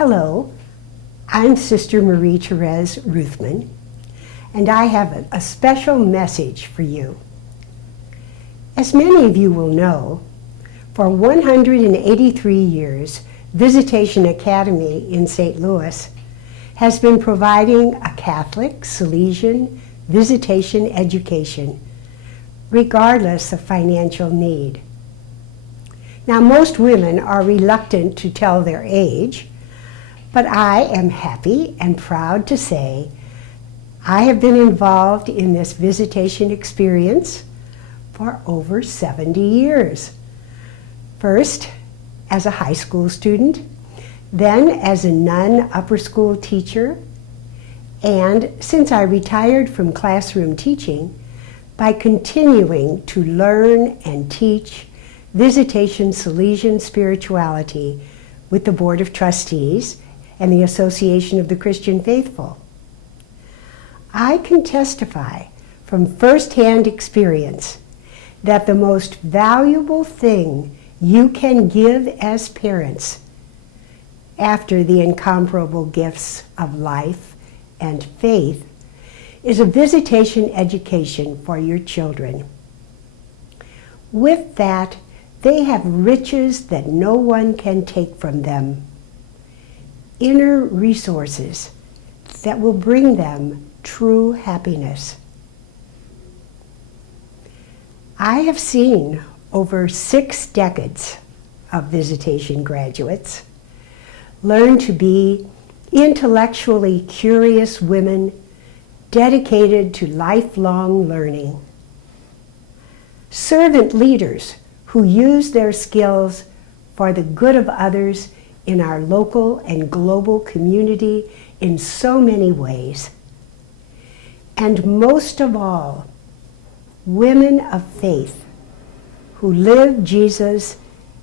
Hello, I'm Sister Marie-Therese Ruthman, and I have a special message for you. As many of you will know, for 183 years, Visitation Academy in St. Louis has been providing a Catholic Salesian visitation education, regardless of financial need. Now, most women are reluctant to tell their age, but I am happy and proud to say I have been involved in this visitation experience for over 70 years. First, as a high school student, then as a nun upper school teacher, and since I retired from classroom teaching, by continuing to learn and teach Visitation Salesian spirituality with the Board of Trustees and the Association of the Christian Faithful. I can testify from firsthand experience that the most valuable thing you can give as parents, after the incomparable gifts of life and faith, is a visitation education for your children. With that, they have riches that no one can take from them, inner resources that will bring them true happiness. I have seen over 6 decades of visitation graduates learn to be intellectually curious women dedicated to lifelong learning. Servant leaders who use their skills for the good of others in our local and global community in so many ways. And most of all, women of faith who live Jesus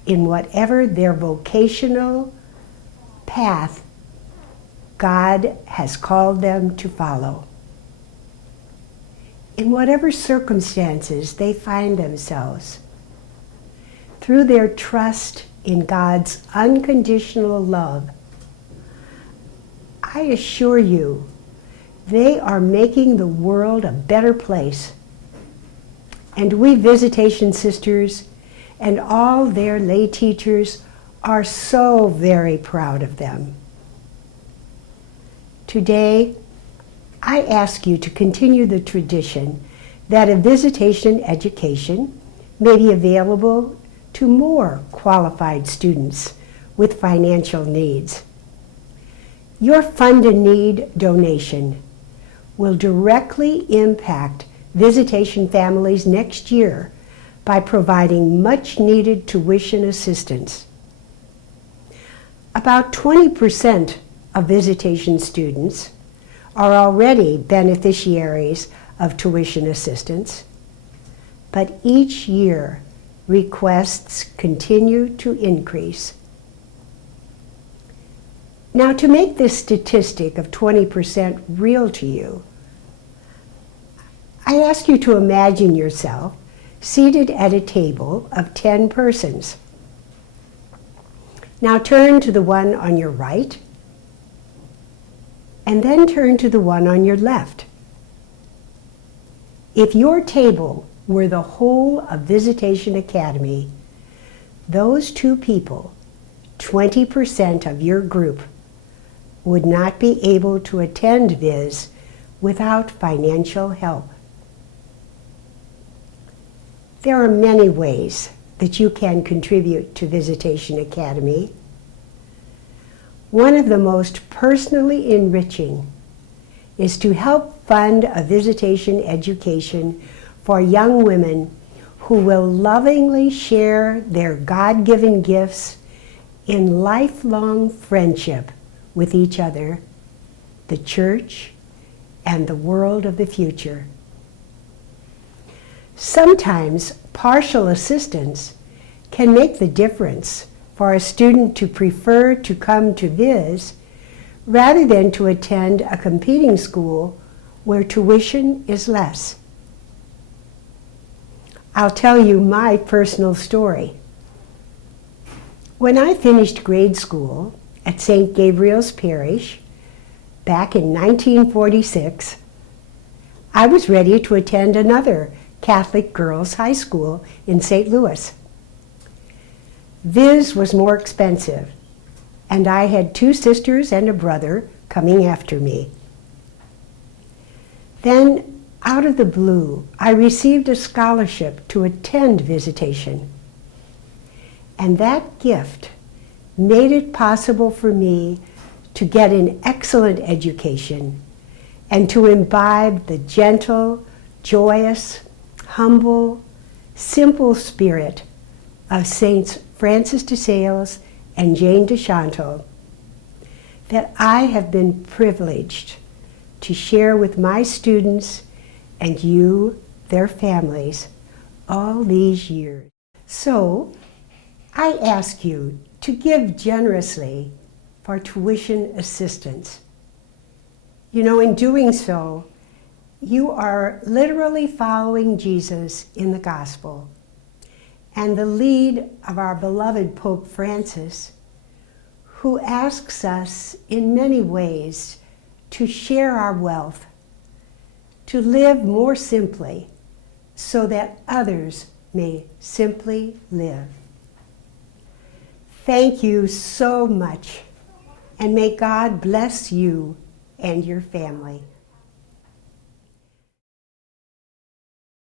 in whatever their vocational path God has called them to follow. In whatever circumstances they find themselves, through their trust in God's unconditional love, I assure you, they are making the world a better place. And we visitation sisters and all their lay teachers are so very proud of them. Today, I ask you to continue the tradition that a visitation education may be available to more qualified students with financial needs. Your Fund a Need donation will directly impact visitation families next year by providing much needed tuition assistance. About 20% of visitation students are already beneficiaries of tuition assistance, but each year requests continue to increase. Now, to make this statistic of 20% real to you, I ask you to imagine yourself seated at a table of 10 persons. Now turn to the one on your right, and then turn to the one on your left. If your table were the whole of Visitation Academy, those 2 people, 20% of your group, would not be able to attend Viz without financial help. There are many ways that you can contribute to Visitation Academy. One of the most personally enriching is to help fund a visitation education for young women who will lovingly share their God-given gifts in lifelong friendship with each other, the church, and the world of the future. Sometimes partial assistance can make the difference for a student to prefer to come to Viz rather than to attend a competing school where tuition is less. I'll tell you my personal story. When I finished grade school at St. Gabriel's Parish back in 1946, I was ready to attend another Catholic girls' high school in St. Louis. Viz was more expensive, and I had 2 sisters and a brother coming after me. Then, out of the blue, I received a scholarship to attend Visitation. And that gift made it possible for me to get an excellent education and to imbibe the gentle, joyous, humble, simple spirit of Saints Francis de Sales and Jane de Chantal that I have been privileged to share with my students and you, their families, all these years. So, I ask you to give generously for tuition assistance. You know, in doing so, you are literally following Jesus in the gospel and the lead of our beloved Pope Francis, who asks us in many ways to share our wealth, to live more simply so that others may simply live. Thank you so much, and may God bless you and your family.